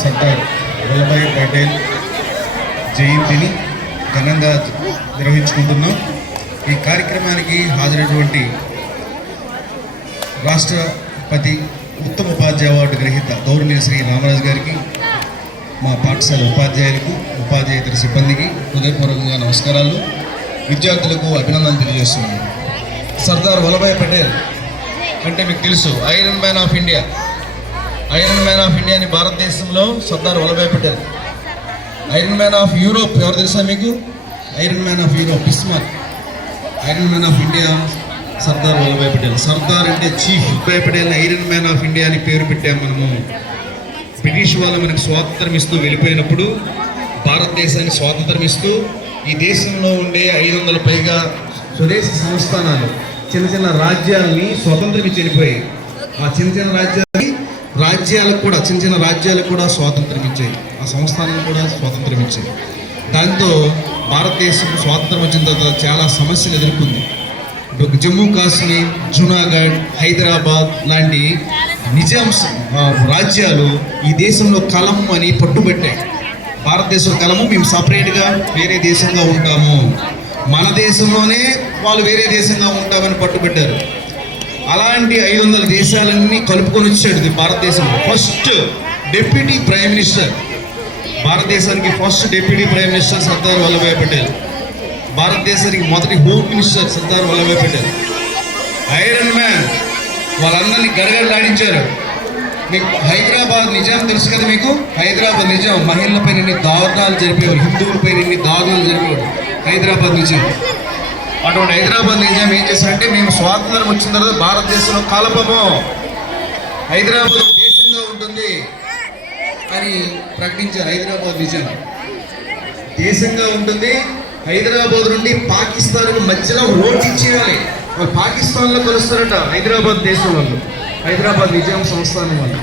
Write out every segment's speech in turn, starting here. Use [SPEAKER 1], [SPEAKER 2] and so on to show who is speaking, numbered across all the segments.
[SPEAKER 1] సర్దార్ వల్లభాయ్ పటేల్ జయంతిని ఘనంగా నిర్వహించుకుంటున్నాం. ఈ కార్యక్రమానికి హాజరైనటువంటి రాష్ట్రపతి ఉత్తమ ఉపాధ్యాయ అవార్డు గ్రహీత గౌరవనీయ శ్రీ రామరాజు గారికి మా పాఠశాల ఉపాధ్యాయులకు ఉపాధ్యాయేతర సిబ్బందికి హృదయపూర్వకంగా నమస్కారాలు. విద్యార్థులకు అభినందనలు తెలియజేస్తున్నాను. సర్దార్ వల్లభాయ్ పటేల్ అంటే మీకు తెలుసు iron man of India. Iron man of India అని భారతదేశంలో Sardar Vallabhbhai Patel. Iron man of Europe ఎవరు తెలుసా మీకు? Iron man of Europe Bismarck iron man of India Sardar Vallabhbhai Patel. Sardar అంటే chief Vallabhbhai Patel iron man of India అని పేరు పెట్టాము మనము. బ్రిటిష్ వాళ్ళు మనకు స్వాతంత్రం ఇస్తూ వెళ్ళిపోయినప్పుడు భారతదేశానికి స్వాతంత్రం ఇస్తూ ఈ దేశంలో ఉండే ఐదు వందల పైగా స్వదేశీ సంస్థానాలు చిన్న చిన్న రాజ్యాలని స్వాతంత్రం ఇచ్చి వెళ్ళిపోయాయి. ఆ చిన్న చిన్న రాజ్యాలు రాజ్యాలకు కూడా చిన్న చిన్న రాజ్యాలకు కూడా స్వాతంత్రం ఇచ్చాయి. ఆ సంస్థానాలకు కూడా స్వాతంత్రం ఇచ్చాయి. దాంతో భారతదేశం స్వాతంత్రం వచ్చిన తర్వాత చాలా సమస్యలు ఎదుర్కొంది. జమ్మూ కాశ్మీర్ జునాగఢ్ హైదరాబాద్ లాంటి నిజాం రాజ్యాలు ఈ దేశంలో కలం అని పట్టుబట్టాయి. భారతదేశం కలము మేము సపరేట్గా వేరే దేశంగా ఉంటాము. మన దేశంలోనే వాళ్ళు వేరే దేశంగా ఉంటామని పట్టుబట్టారు. అలాంటి ఐదు వందల దేశాలన్నీ కలుపుకొని వచ్చాడు భారతదేశంలో ఫస్ట్ డెప్యూటీ ప్రైమ్ మినిస్టర్ భారతదేశానికి first deputy prime minister Sardar Vallabhbhai Patel. భారతదేశానికి మొదటి home minister Sardar Vallabhbhai Patel. Iron man వాళ్ళందరినీ గడగడలాడించారు. మీకు హైదరాబాద్ నిజాం తెలుసు కదా మీకు? హైదరాబాద్ నిజాం. మహిళలపై ఎన్ని దారుణాలు జరిపేవారు. హిందువులపై ఎన్ని దారుణాలు జరిపేవారు. హైదరాబాద్ నిజాం. అటువంటి హైదరాబాద్ నిజాం ఏం చేశారంటే మేము స్వాతంత్రం వచ్చిన తర్వాత భారతదేశంలో కలపము. హైదరాబాద్ దేశంగా ఉంటుంది అని ప్రకటించారు. హైదరాబాద్ నిజాం దేశంగా ఉంటుంది. హైదరాబాద్ నుండి పాకిస్తాన్కు మధ్యలో ఓటు ఇచ్చేయాలి. వాళ్ళు పాకిస్తాన్లో కలుస్తారట హైదరాబాద్ దేశం వాళ్ళు. హైదరాబాద్ నిజాం సంస్థానం వాళ్ళు.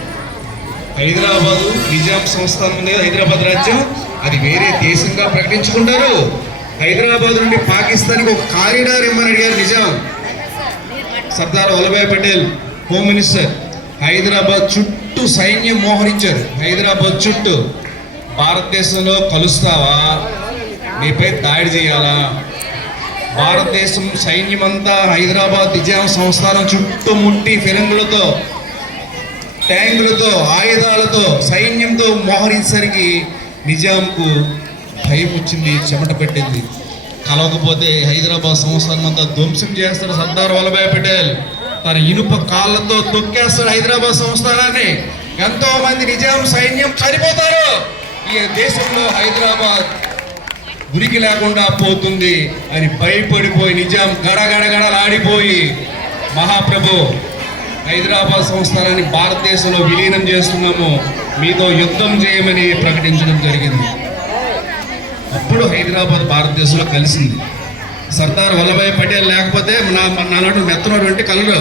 [SPEAKER 1] హైదరాబాదు నిజాం సంస్థానం ఉంది హైదరాబాద్ రాజ్యం. అది వేరే దేశంగా ప్రకటించుకుంటారు. హైదరాబాద్ నుండి పాకిస్తాన్కి ఒక కారిడార్ ఇమ్మని అడిగారు. నిజాం. సర్దార్ వల్లభాయ్ పటేల్ హోమ్ మినిస్టర్ హైదరాబాద్ చుట్టూ సైన్యం మోహరించారు. హైదరాబాద్ చుట్టూ భారతదేశంలో కలుస్తావా? నీపై దాడి చేయాలా? భారతదేశం సైన్యం అంతా హైదరాబాద్ నిజాం సంస్థానం చుట్టూ ముట్టి ఫిరంగులతో ట్యాంకులతో ఆయుధాలతో సైన్యంతో మోహరించేసరికి నిజాంకు భయం వచ్చింది చెమట పెట్టింది. కలవకపోతే హైదరాబాద్ సంవత్సరం అంతా ధ్వంసం చేస్తాడు సర్దార్ వల్లభాయ్ పటేల్. తన ఇనుప కాళ్ళతో తొక్కేస్తాడు హైదరాబాద్ సంస్థానాన్ని. ఎంతో మంది నిజాం సైన్యం చనిపోతారు. ఈ దేశంలో హైదరాబాద్ గురికి లేకుండా పోతుంది అని భయపడిపోయి నిజాం గడగడగడలాడిపోయి మహాప్రభు హైదరాబాద్ సంస్థానాన్ని భారతదేశంలో విలీనం చేస్తున్నాము. మీతో యుద్ధం చేయమని ప్రకటించడం జరిగింది. అప్పుడు హైదరాబాద్ భారతదేశంలో కలిసింది. సర్దార్ వల్లభాయ్ పటేల్ లేకపోతే నా నానాడు మెత్తనోడు అంటే కలరు.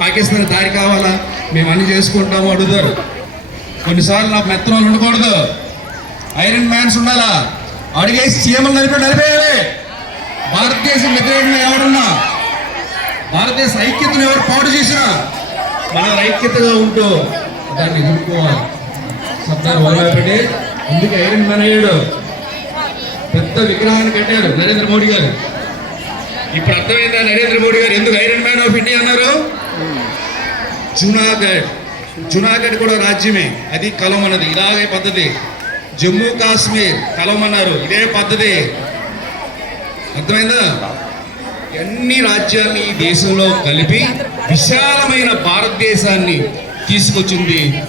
[SPEAKER 1] పాకిస్తాన్ దారి కావాలా? మేము అన్ని చేసుకుంటాము అడుగుతారు. కొన్నిసార్లు నా మెత్తనోళ్ళు ఉండకూడదు. ఐరన్ మ్యాన్స్ ఉండాలా? అడిగేసి సీఎంలు నలిపి నలిపేయాలి భారతదేశం వ్యతిరేకం ఎవరున్నా భారతదేశ ఐక్యతను ఎవరు పాడు చేసినా మన ఐక్యతగా ఉంటూ దాన్ని ఎదుర్కోవాలి. సర్దార్ వల్లభాయ్ పటేల్ ఎందుకు ఐరన్ మ్యాన్ అయ్యాడు. పెద్ద విగ్రహాన్ని కట్టారు నరేంద్ర మోడీ గారు. ఇప్పుడు అర్థమైందా నరేంద్ర మోడీ గారు? ఎందుకు ఐరన్ మ్యాన్ ఆఫ్ ఇండియా అన్నారు? జునాగఢ్. జునాగఢ్ కూడా రాజ్యమే. అది కలం అన్నది. ఇలాగే పద్ధతి. జమ్మూ కాశ్మీర్ కలం అన్నారు. ఇదే పద్ధతి. అర్థమైందా? అన్ని రాజ్యాన్ని ఈ దేశంలో కలిపి విశాలమైన భారతదేశాన్ని తీసుకొచ్చింది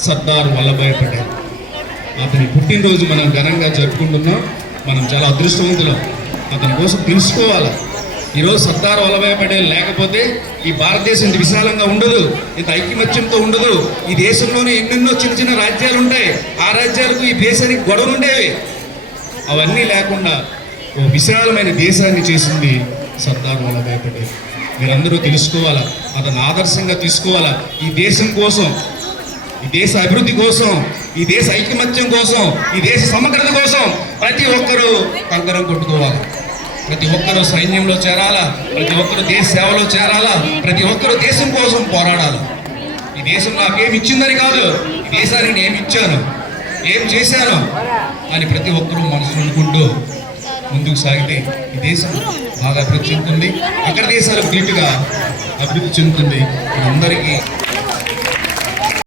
[SPEAKER 1] సర్దార్ వల్లభాయ్ పటేల్. అతని పుట్టినరోజు మనం ఘనంగా జరుపుకుంటున్నాం. మనం చాలా అదృష్టవంతులం. అతని కోసం తెలుసుకోవాలి ఈరోజు సర్దార్ వల్లభాయ్ పటేల్ లేకపోతే ఈ భారతదేశం ఇంత విశాలంగా ఉండదు ఇంత ఐకమత్యంతో ఉండదు. ఈ దేశంలోనే ఎన్నెన్నో చిన్న చిన్న రాజ్యాలు ఉంటాయి ఆ రాజ్యాలకు ఈ దేశానికి గొడవలు ఉండేవి అవన్నీ లేకుండా ఓ విశాలమైన దేశాన్ని చేసింది సర్దార్ వల్లభాయ్ పటేల్ మీరందరూ తెలుసుకోవాలా? అతను ఆదర్శంగా తీసుకోవాలా? ఈ దేశం కోసం ఈ దేశ అభివృద్ధి కోసం ఈ దేశ ఐకమత్యం కోసం ఈ దేశ సమగ్రత కోసం ప్రతి ఒక్కరూ కంకరం కొట్టుకోవాలి. ప్రతి ఒక్కరూ సైన్యంలో చేరాలా? ప్రతి ఒక్కరూ దేశ సేవలో చేరాలా? ప్రతి ఒక్కరూ దేశం కోసం పోరాడాలి? ఈ దేశం నాకేమి ఇచ్చిందని కాదు. ఈ దేశానికి నేను ఇచ్చాను? ఏం చేశాను? అని ప్రతి ఒక్కరూ మనసు అనుకుంటూ ముందుకు సాగితే ఈ దేశం బాగా అభివృద్ధి చెందుతుంది. అక్కడ దేశాలు ధీటుగా అభివృద్ధి చెందుతుంది. అందరికీ